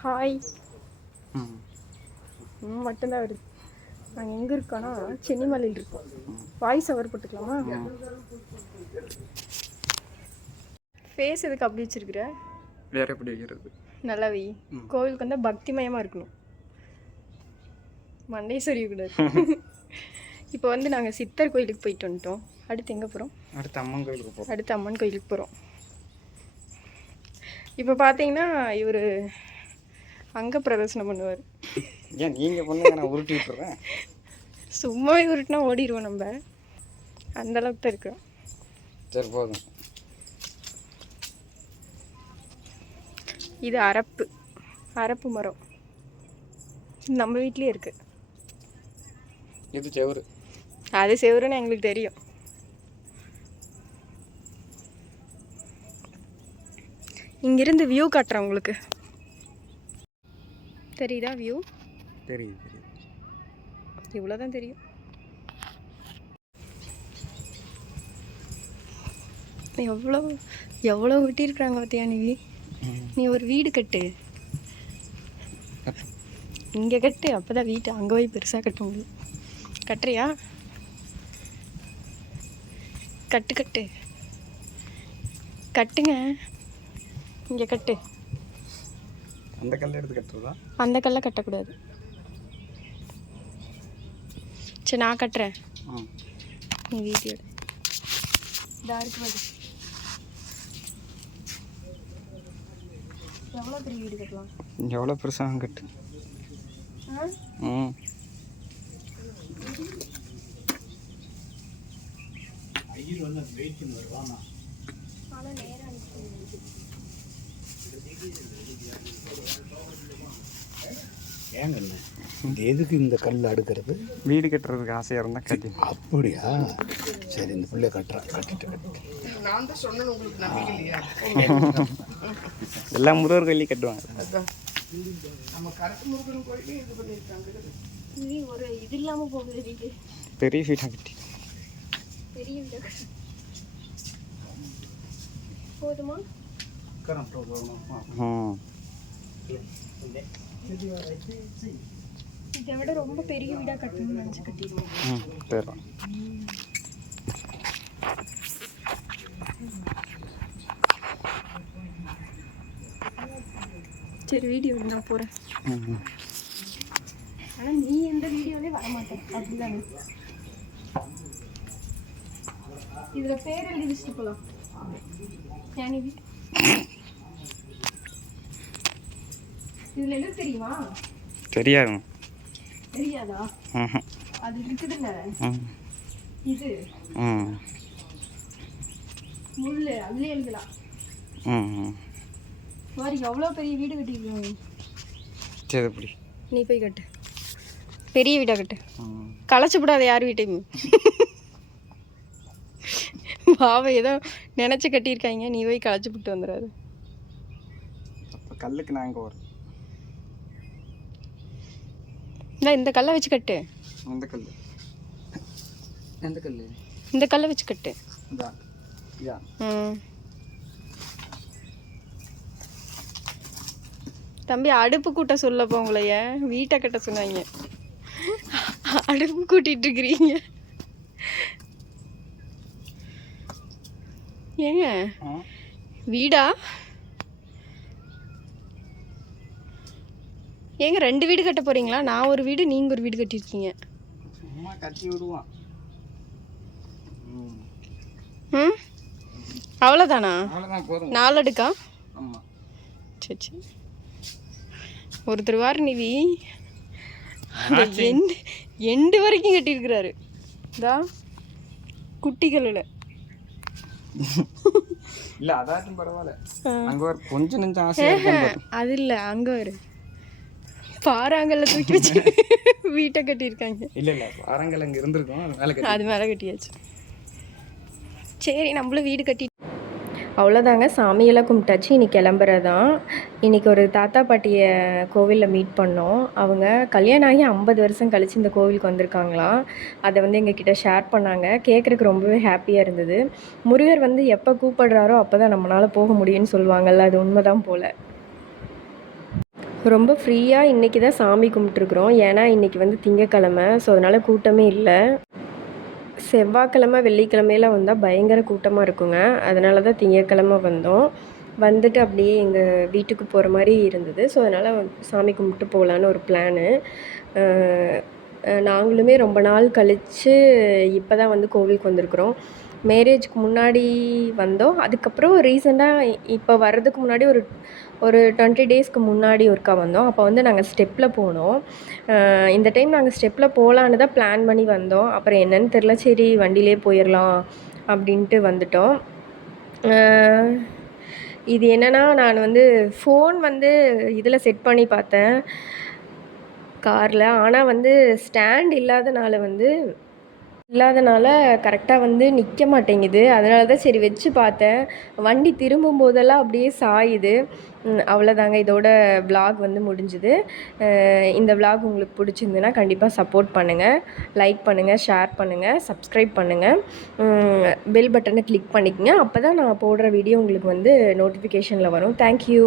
Hi மட்டும்தான் வருது. நாங்கள் எங்கே இருக்கோன்னா சென்னிமலையில் இருக்கோம். வாய்ஸ் ஓவர் போட்டுக்கலாமா? ஃபேஸ் எதுக்கு அப்படி வச்சிருக்கிற? வேற எப்படி வைக்கிறது? நல்லா வை. கோவிலுக்கு வந்தால் பக்திமயமாக இருக்கணும், மண்டேஸ்வரி கூடாது. இப்போ வந்து நாங்கள் சித்தர் கோயிலுக்கு போயிட்டு வந்துட்டோம். அடுத்து எங்கே போகிறோம்? அடுத்து அம்மன் கோயிலுக்கு போகிறோம். அடுத்து அம்மன் கோயிலுக்கு போகிறோம். இப்போ பார்த்தீங்கன்னா இவர் அங்கே பிரதர்சனம் பண்ணுவார். ஏன் நீங்கள் பண்ணுங்க, நான் உருட்டி விட்டுறேன். சும்மாவே உருட்டினா ஓடிடுவோம் நம்ம, அந்தளவுக்கு தான் இருக்கிறோம். சரி போதும். இது அரப்பு மரம் நம்ம வீட்லேயே இருக்குது. இது செவரு. அது செவருன்னு எங்களுக்கு தெரியும். இங்கிருந்து வியூ காட்டுறேன் உங்களுக்கு. தெரியுதா வியூ? தெரியுது. இவ்வளோதான் தெரியும். எவ்வளோ எவ்வளோ வெட்டியிருக்கிறாங்க பார்த்தியா? நீ ஒரு வீடு கட்டு, இங்கே கட்டு, அப்போ தான் வீட்டை அங்கே போய் பெருசாக கட்ட முடியும். கட்டுறியா? கட்டுங்க, இங்கே கட்டு. அந்த கல்லை எடுத்து கட்டுறதா? அந்த கல்லை கட்டக்கூடாது. சரி நான் கட்டுறேன், நீ வீடியோ இருக்கு பாரு. எவ்வளோ பெரிய வீடு கட்டலாம்? எவ்வளோ பெருசாக கட்டு. ஏங்க எதுக்கு இந்த கல் அடுக்கிறது? வீடு கட்டுறதுக்கு ஆசையாக இருந்தால் கட்டி. அப்படியா? சரி, இந்த பிள்ளை கட்டிட்டு நான் தான் சொன்னேன் உங்களுக்கு நம்பிக்கை இல்லையா? எல்லா முருகர் கோயிலையும் கட்டுவாங்க. நம்ம கரெக்ட் முருகன் கோயிலே இது பண்ணியிருக்காங்க. நீ ஒரு இது இல்லாமல் போகுது வீடு. பெரிய வீடாக கட்டி. பெரிய வீடாக போதுமா? இதை விட ரொம்ப பெரிய வீடாக கட்டணும்னு நினச்சி கட்டிடுவோம். சரி வீடியோ நான் போகிறேன். ஆனால் நீ எந்த வீடியோலேயும் வரமாட்டேன், அப்படிதானே? இதில் பேர் எழுதி வச்சுட்டு போகலாம். ஏனி இதில் எழுத தெரியுமா? தெரியாதா? அது இருக்குதுல்ல, இது முள்ளு, அதுலேயே எழுதலாம். மாதிரி எவ்வளோ பெரிய வீடு கட்டிருக்கோம். சரி எப்படி? நீ போய் கட்டு, பெரிய வீடாக கட்டு. களைச்சி விடாத யார் வீட்டையும். பாவை ஏதோ நினச்சி கட்டியிருக்காங்க, நீ போய் களைச்சி விட்டு வந்துடாது. அப்போ கல்லுக்கு நான் எங்கே வரேன்? இல்லை, இந்த கல்லை வச்சு கட்டு. இந்த கல் இந்த கல்லை வச்சு கட்டு. தம்பி அடுப்பு கூட்ட சொல்லப்போ உங்களைய வீட்டை கட்ட சொன்னாங்க, அடுப்பு கூட்டிட்டு இருக்கிறீங்க. ஏங்க வீடா? ஏங்க 2 வீடு கட்ட போறீங்களா? நான் ஒரு வீடு, நீங்க ஒரு வீடு கட்டியிருக்கீங்க. சும்மா கட்டி விடுவான். அவ்வளோதானா? அவ்வளோதான், போதும். 4 அடுக்கா? ஆமாம். சரி ஒருத்தர் வார் நிவி எண்டு வரைக்கும் கட்டியிருக்கிறாரு. இதா குட்டிகளில் இல்லை, அதாச்சும் பரவாயில்ல. அங்கே ஒரு கொஞ்சம் நெஞ்சம் ஆசை. அது இல்லை, அங்கே ஒரு பாறாங்கல்ல தூக்கி வச்சு வீட்டை கட்டியிருக்காங்க. இல்லை பாறாங்கல் அங்கே இருந்திருக்கோம், அது மேலே கட்டியாச்சு. சரி நம்மளும் வீடு கட்டி அவ்வளோதாங்க. சாமியெல்லாம் கும்பிட்டாச்சு. இன்றைக்கி கிளம்புறதான். இன்றைக்கி ஒரு தாத்தா பாட்டியை கோவிலில் மீட் பண்ணோம். அவங்க கல்யாணம் ஆகி 50 வருஷம் கழித்து இந்த கோவிலுக்கு வந்திருக்காங்களாம். அதை வந்து எங்ககிட்ட ஷேர் பண்ணாங்க. கேட்குறதுக்கு ரொம்பவே ஹாப்பியாக இருந்தது. முருகர் வந்து எப்போ கூப்பிடுறாரோ அப்போ தான் நம்மளால் போக முடியும்னு சொல்லுவாங்கள்ல, அது உண்மைதான் போல். ரொம்ப ஃப்ரீயாக இன்றைக்கி தான் சாமி கும்பிட்ருக்குறோம். ஏன்னா இன்றைக்கி வந்து திங்கக்கிழமை. ஸோ அதனால் கூட்டமே இல்லை. செவ்வாய்க்கிழமை வெள்ளிக்கிழமையில வந்தால் பயங்கர கூட்டமாக இருக்குங்க. அதனால தான் திங்கக்கிழமை வந்தோம். வந்துட்டு அப்படியே எங்கள் வீட்டுக்கு போகிற மாதிரி இருந்தது. ஸோ அதனால் சாமி கும்பிட்டு போகலான்னு ஒரு பிளானு. நாங்களுமே ரொம்ப நாள் கழித்து இப்போ தான் வந்து கோவிலுக்கு வந்திருக்குறோம். மேரேஜ்க்கு முன்னாடி வந்தோம். அதுக்கப்புறம் ரீசெண்டாக இப்போ வர்றதுக்கு முன்னாடி ஒரு 20 டேஸ்க்கு முன்னாடி ஒருக்கா வந்தோம். அப்போ வந்து நாங்கள் ஸ்டெப்பில் போனோம். இந்த டைம் நாங்கள் ஸ்டெப்பில் போகலான்னு தான் பிளான் பண்ணி வந்தோம். அப்புறம் என்னன்னு தெரில, சரி வண்டியிலே போயிடலாம் அப்படின்ட்டு வந்துட்டோம். இது என்னென்னா, நான் வந்து ஃபோன் வந்து இதில் செட் பண்ணி பார்த்தேன் காரில். ஆனால் வந்து ஸ்டாண்ட் இல்லாதனால கரெக்டாக வந்து நிற்க மாட்டேங்குது. அதனால தான் சரி வச்சு பார்த்தேன். வண்டி திரும்பும் போதெல்லாம் அப்படியே சாயுது. அவ்வளோதாங்க, இதோட விலாக் வந்து முடிஞ்சுது. இந்த விலாக் உங்களுக்கு பிடிச்சிருந்துன்னா கண்டிப்பாக சப்போர்ட் பண்ணுங்கள், லைக் பண்ணுங்கள், ஷேர் பண்ணுங்கள், சப்ஸ்கிரைப் பண்ணுங்கள், பெல் பட்டனை கிளிக் பண்ணிக்கங்க. அப்போ தான் நான் போடுற வீடியோ உங்களுக்கு வந்து நோட்டிஃபிகேஷனில் வரும். தேங்க்யூ.